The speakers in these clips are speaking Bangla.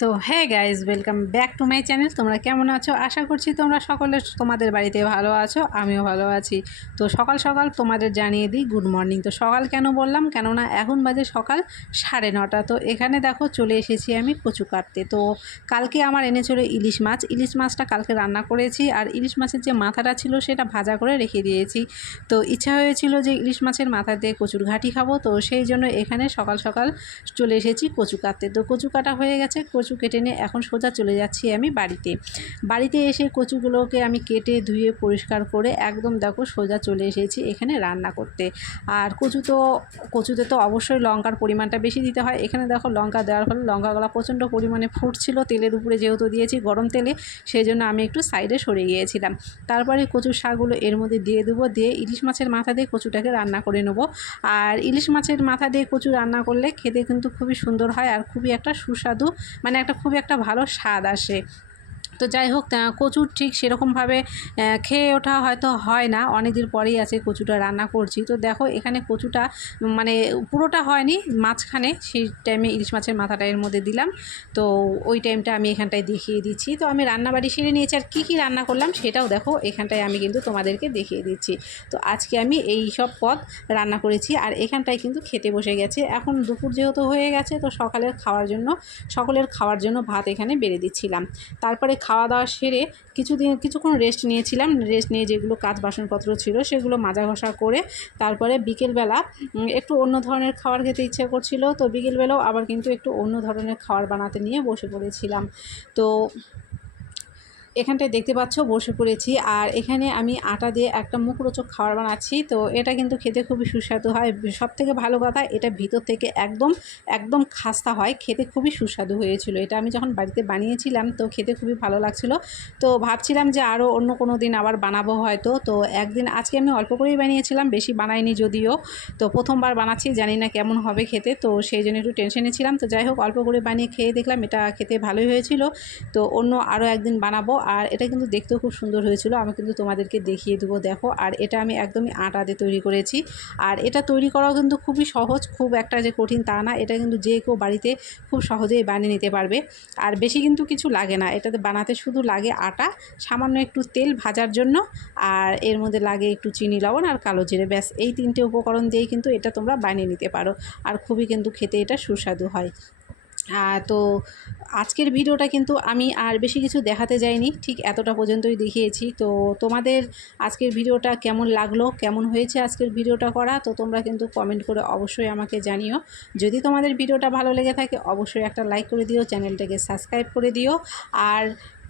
তো হ্যাঁ guys, welcome back to my channel. তোমরা কেমন আছো? আশা করছি তোমরা সকলে তোমাদের বাড়িতে ভালো আছো, আমিও ভালো আছি। তো সকাল সকাল তোমাদের জানিয়ে দিই গুড মর্নিং। তো সকাল কেন বললাম, কেননা এখন বাজে সকাল 9:30। তো এখানে দেখো চলে এসেছি আমি কচু কাটতে। তো কালকে আমার এনেছিল ইলিশ মাছ। ইলিশ মাছটা কালকে রান্না করেছি, আর ইলিশ মাছের যে মাথাটা ছিল সেটা ভাজা করে রেখে দিয়েছি। তো ইচ্ছা হয়েছিল যে ইলিশ মাছের মাথা দিয়ে কচুর ঘাটি খাবো, তো সেই জন্য এখানে সকাল সকাল চলে এসেছি কচু কাটতে। তো কচু কাটা হয়ে গেছে, কচু কেটে নিয়ে এখন সোজা চলে যাচ্ছি আমি বাড়িতে এসে কচুগুলোকে আমি কেটে ধুয়ে পরিষ্কার করে একদম দেখো সোজা চলে এসেছি এখানে রান্না করতে। আর কচুতে তো অবশ্যই লঙ্কার পরিমাণটা বেশি দিতে হয়। এখানে দেখো লঙ্কা দেওয়ার ফলে লঙ্কাগুলো প্রচণ্ড পরিমাণে ফুটছিল, তেলের উপরে যেহেতু দিয়েছি গরম তেলে, সেই জন্য আমি একটু সাইডে সরে গিয়েছিলাম। তারপরে কচুর শাকগুলো এর মধ্যে দিয়ে দেবো, দিয়ে ইলিশ মাছের মাথা দিয়ে কচুটাকে রান্না করে নেবো। আর ইলিশ মাছের মাথা দিয়ে কচু রান্না করলে খেতে কিন্তু খুবই সুন্দর হয়, আর খুবই একটা সুস্বাদু, মানে খুবই একটা ভালো স্বাদ আসে। তো যাই হোক, কচুর ঠিক সেরকমভাবে খেয়ে ওঠা হয়তো হয় না, অনেক দিন পরেই আছে কচুটা রান্না করছি। তো দেখো এখানে কচুটা মানে পুরোটা হয়নি, মাঝখানে সেই টাইমে ইলিশ মাছের মাথাটা এর মধ্যে দিলাম। তো ওই টাইমটা আমি এখানটায় দেখিয়ে দিচ্ছি। তো আমি রান্নাবাড়ি সেরে নিয়েছি, আর কী রান্না করলাম সেটাও দেখো এখানটায় আমি কিন্তু তোমাদেরকে দেখিয়ে দিচ্ছি। তো আজকে আমি এই সব পদ রান্না করেছি, আর এখানটায় কিন্তু খেতে বসে গেছে। এখন দুপুর যেহেতু হয়ে গেছে, তো সকলের খাওয়ার জন্য ভাত এখানে বেড়ে দিচ্ছিলাম। তারপরে খাওয়া দাওয়া সেরে কিছুক্ষণ রেস্ট নিয়েছিলাম। রেস্ট নিয়ে যেগুলো কাজ বাসনপত্র ছিল সেগুলো মাজা ঘষা করে তারপরে বিকেলবেলা একটু অন্য ধরনের খাবার খেতে ইচ্ছে করছিল। তো বিকেলবেলাও আবার কিন্তু একটু অন্য ধরনের খাবার বানাতে নিয়ে বসে পড়েছিলাম। তো এখানটায় দেখতে পাচ্ছ বসে পড়েছি, আর এখানে আমি আটা দিয়ে একটা মুখরোচক খাবার বানাচ্ছি। তো এটা কিন্তু খেতে খুবই সুস্বাদু হয়। সবথেকে ভালো কথা, এটা ভিতর থেকে একদম একদম খাস্তা হয়, খেতে খুবই সুস্বাদু হয়েছিল। এটা আমি যখন বাড়িতে বানিয়েছিলাম তো খেতে খুবই ভালো লাগছিল। তো ভাবছিলাম যে আরও অন্য কোনো দিন আবার বানাবো হয়তো। তো একদিন আজকে আমি অল্প করেই বানিয়েছিলাম, বেশি বানাইনি যদিও। তো প্রথমবার বানাচ্ছি, জানি না কেমন হবে খেতে, তো সেই জন্য একটু টেনশনে ছিলাম। তো যাই হোক, অল্প করে বানিয়ে খেয়ে দেখলাম এটা খেতে ভালোই হয়েছিল। তো আরও একদিন বানাবো। আর এটা কিন্তু দেখতেও খুব সুন্দর হয়েছিল, আমি কিন্তু তোমাদেরকে দেখিয়ে দেবো। দেখো, আর এটা আমি একদমই আটা দিয়ে তৈরি করেছি। আর এটা তৈরি করাও কিন্তু খুবই সহজ, খুব একটা যে কঠিন তা না। এটা কিন্তু যে কেউ বাড়িতে খুব সহজেই বানিয়ে নিতে পারবে। আর বেশি কিন্তু কিছু লাগে না, এটাতে বানাতে শুধু লাগে আটা, সামান্য একটু তেল ভাজার জন্য, আর এর মধ্যে লাগে একটু চিনি, লবণ আর কালো জিরে। ব্যাস এই 3টে উপকরণ দিয়েই কিন্তু এটা তোমরা বানিয়ে নিতে পারো, আর খুবই কিন্তু খেতে এটা সুস্বাদু হয়। তো আজকের ভিডিওটা কিন্তু আমি আর বেশি কিছু দেখাতে যাইনি, ঠিক এতটা পর্যন্তই দেখিয়েছি। তো তোমাদের আজকের ভিডিওটা কেমন লাগলো, কেমন হয়েছে আজকের ভিডিওটা করা, তো তোমরা কিন্তু কমেন্ট করে অবশ্যই আমাকে জানিও। যদি তোমাদের ভিডিওটা ভালো লেগে থাকে অবশ্যই একটা লাইক করে দিও, চ্যানেলটাকে সাবস্ক্রাইব করে দিও। আর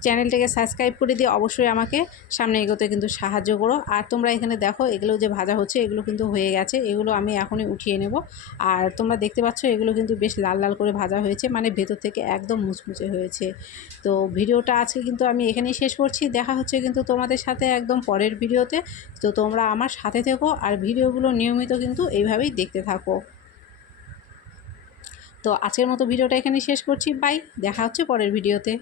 চ্যানেলটাকে সাবস্ক্রাইব করে দিয়ে অবশ্যই আমাকে সামনে এগোতে কিন্তু সাহায্য করো। আর তোমরা এখানে দেখো এগুলো যে ভাজা হচ্ছে, এগুলো কিন্তু হয়ে গেছে, এগুলো আমি এখনই উঠিয়ে নেব। আর তোমরা দেখতে পাচ্ছ এগুলো কিন্তু বেশ লাল লাল করে ভাজা হয়েছে, মানে ভেতর থেকে একদম মুচমুচে হয়েছে। তো ভিডিওটা আজকে কিন্তু আমি এখানেই শেষ করছি। দেখা হচ্ছে কিন্তু তোমাদের সাথে একদম পরের ভিডিওতে। তো তোমরা আমার সাথে থেকো, আর ভিডিওগুলো নিয়মিত কিন্তু এইভাবেই দেখতে থাকো। তো আজকের মতো ভিডিওটা এখানেই শেষ করছি, বাই, দেখা হচ্ছে পরের ভিডিওতে।